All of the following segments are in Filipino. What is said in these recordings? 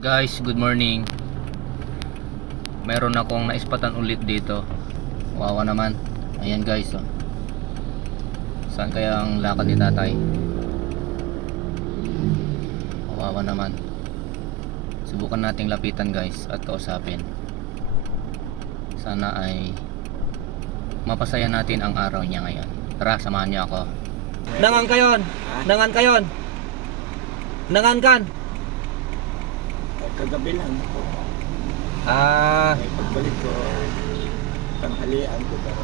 Guys, good morning. Meron akong naispatan ulit dito. Wawa naman. Ayan guys, oh. Saan kaya ang lakad ni tatay? Wawa naman. Subukan nating lapitan guys at kausapin. Sana ay mapasaya natin ang araw niya ngayon. Tara, samahan niyo ako. Nangan kayon. Nangan kayon. Nangan kan. Kagabi lang po. Ah, Ay pagbalik ko, tanghalian ko pero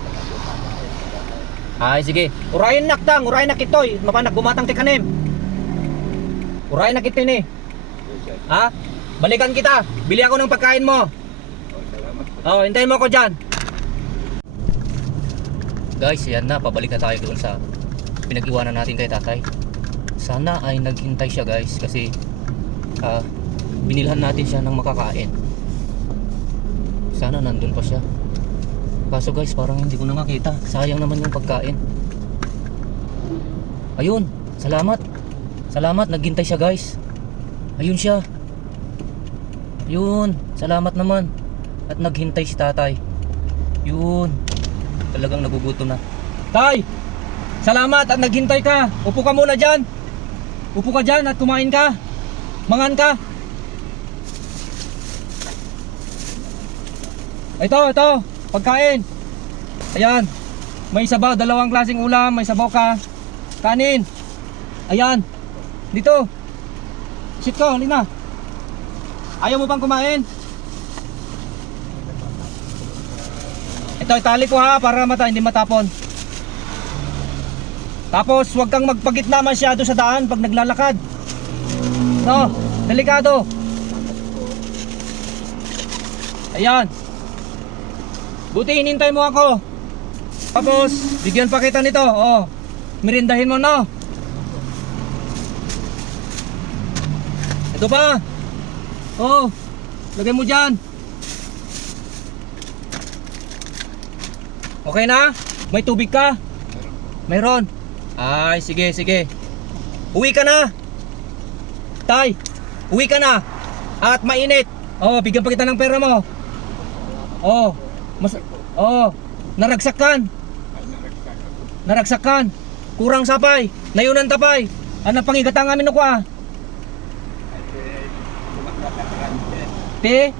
ay sige. Urayan nakdang, urayan nakitoy. Mapanak gumatang ti kanem. Urayan nakitin eh. Ha? Balikan kita. Bili ako ng pagkain mo. salamat po. Oh, hintayin mo ako diyan. Guys, yan na, pabalik na tayo doon sa pinag-iwanan natin kay tatay. Sana ay naghintay siya guys kasi binilhan natin siya ng makakain. Sana nandun pa siya. Kaso guys, parang hindi ko na makita. Sayang naman yung pagkain. Ayun, salamat. Salamat, naghintay siya guys. Ayun siya. Yun, salamat naman. At naghintay si tatay. Yun. Talagang nagugutom na. Tay. Salamat at naghintay ka. Upo ka muna diyan. Upo ka diyan at kumain ka. Mangan ka. Ito, pagkain. Ayan. May sabaw, dalawang klaseng ulam, may sabaw ka. Kanin. Ayan. Dito. Sit ka, halina. Ayaw mo bang kumain? Ito, itali ko ha, para hindi matapon. Tapos, huwag kang magpagitna masyado sa daan pag naglalakad. No, delikado. Ayan. Buti hinintay mo ako. Tapos, bigyan pa kita nito. Oh, merindahin mo no. Ito pa. Oh, lagay mo dyan. Okay na? May tubig ka? Mayroon. Ay, sige. Uwi ka na. Tay, uwi ka na. At mainit. Oh, bigyan pa kita ng pera mo. Oh, naragsakan. Naragsakan. Kurang sapay. Nayunan tapay. Ano pangigatan amin ako ah. Te?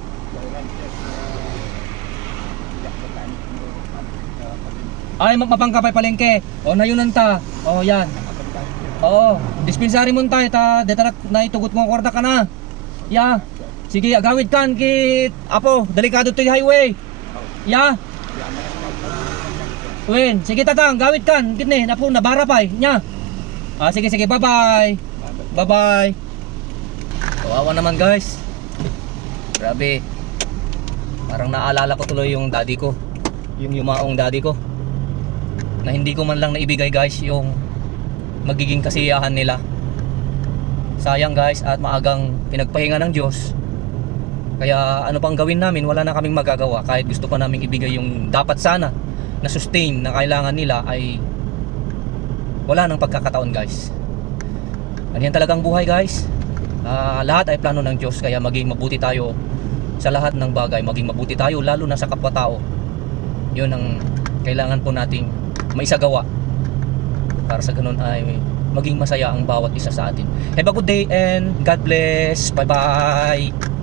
Ay, mapangkapay palengke. O, nayunan ta. O, yan. Oo. Dispensary mo tayo ta. Deta na itugot mo kwarta ka na. Ya. Sige, agawid kan kit. Apo, delikado to yung highway. Ya. Win, sige tatang, gawid kan. Kit ni, napo, nabara pa eh. Nya. Ah, sige, bye-bye. Bye-bye. Kawawa naman guys. Grabe. Parang naalala ko tuloy yung daddy ko. Yung yumaong daddy ko. Na hindi ko man lang naibigay guys yung magiging kasiyahan nila. Sayang guys, at maagang pinagpahinga ng Diyos. Kaya ano pang gawin namin, wala na kaming magagawa. Kahit gusto pa namin ibigay yung dapat sana na sustain na kailangan nila, ay wala nang pagkakataon guys. Ganyan talagang buhay guys. Lahat ay plano ng Diyos. Kaya maging mabuti tayo sa lahat ng bagay. Maging mabuti tayo lalo na sa kapwa-tao. Yun ang kailangan po nating maisagawa para sa ganun ay maging masaya ang bawat isa sa atin. Have a good day and God bless. Bye bye.